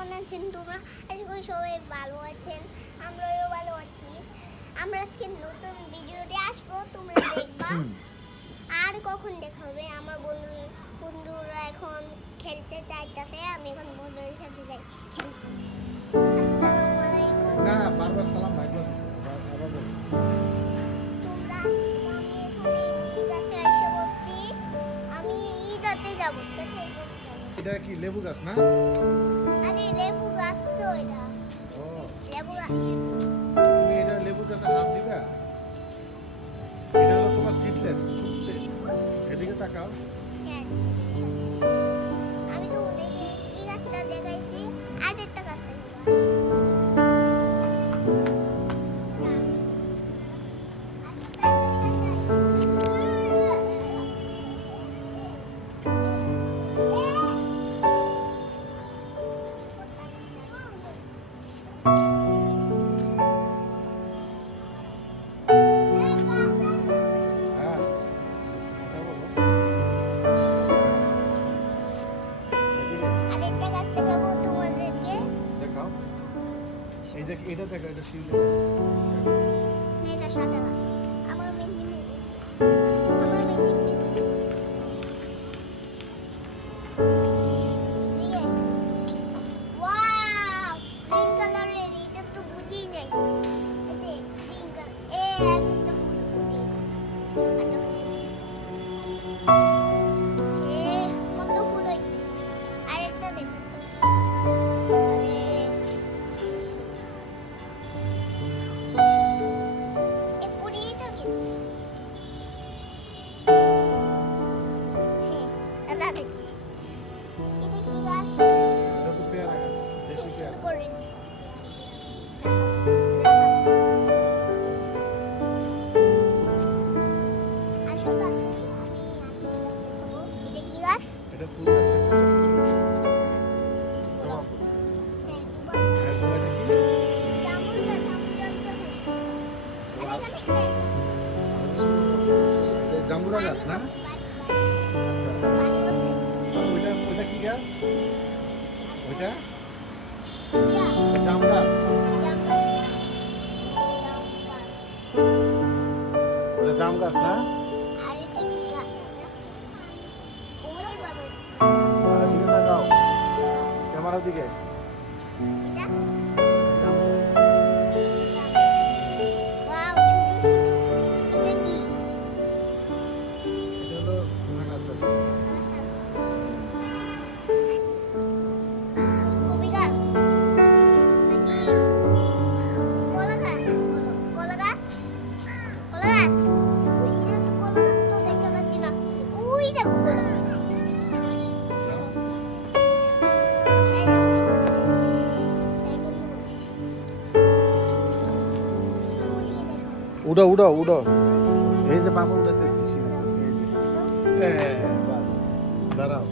কেমন আছেন তোমরা? আশা করি সবাই ভালো আছেন, আমরাও ভালো আছি। আমরা আজকে নতুন ভিডিওতে আসবো, তোমরা দেখবা। আর কখন দেখা হবে? আমার বন্ধুরা এখন খেলতে চাইতেছে, আমি এখন বন্ধুদের সাথে যাই খেলতে। আসসালামু আলাইকুম। না বারবার সালাম ভাই বলছিস আবার বল। তোমরা আমি এখানে এই গাছে এসে বসছি। আমি ঈদাতে যাব, ঠিক আছে? এটা কি লেবু গাছ না? আরে লেবু গাছ তো এটা। ও লেবু গাছ। তুমি এটা লেবু গাছে হাত দিবা? এটা হলো তোমার সিডলেস। এদিকে তাকাও। হ্যাঁ, আমি তো ওদেরকে এই গাছটা দেখাইছি, আর একটা গাছ দেখাবো। হ্যাঁ কথা বলো। এদিকে আরেকটা গাছ দেখাবো তোমাদেরকে। দেখাও। এই যে এটা দেখো, এটা শিউলি এটা সাদা গাছ। আমার মেজি মেজি। আমার মেজি মেজি। এদিকে। ওয়াও! গ্রিন কালারের, এটা তো বুঝিই নাই। এই যে গ্রিন কালার। আর একটা ফুল ফুটেছে। একটা ফুল। কত ফুল হয়েছে? আরেকটা দেখুন তো। আরে এ পুরিয়ে তো কি? হ্যাঁ, দাদা দেখছি। এটা কি গাছ? এটা তো পেয়ারা গাছ, দেশি ছোট পেয়ারা। করে দিছে। আসো তাড়াতাড়ি, আমি আরেকটা গাছ দেখাবো। এটা কি গাছ? এটা ফুল গাছ না? জবা ফুল। হ্যাঁ, দুবা। হ্যাঁ তো এটা কি? জামুন গাছ, আমি ওইটা খাইছি। আরে এখানে এটা জাম্বুরা গাছ না? আচ্ছা পানি বসে। আর ওইটা কি গাছ? ওইটা যা, জাম গাছ। জাম গাছ না। জাম গাছ। ওটা জাম গাছ না? আর এটা কি গাছ? ওরে বাবা, আর এদিকে তাকাও, ক্যামেরার দিকে। এটা? জাম। ওয়াও, ছোট ছোট। এটা কি? এটা হলো আনারস। ফুলকপি গাছ নাকি কলা গাছ? কলা গাছ? কলা গাছ? ওইটা তো কলা গাছ তো দেখতে পাচ্ছি না। ওই দেখো কলা গাছ। উড়ো উড়ো উড়ো, এই যে পাপন দেখতেছি এই যে বাস দাঁড়াও।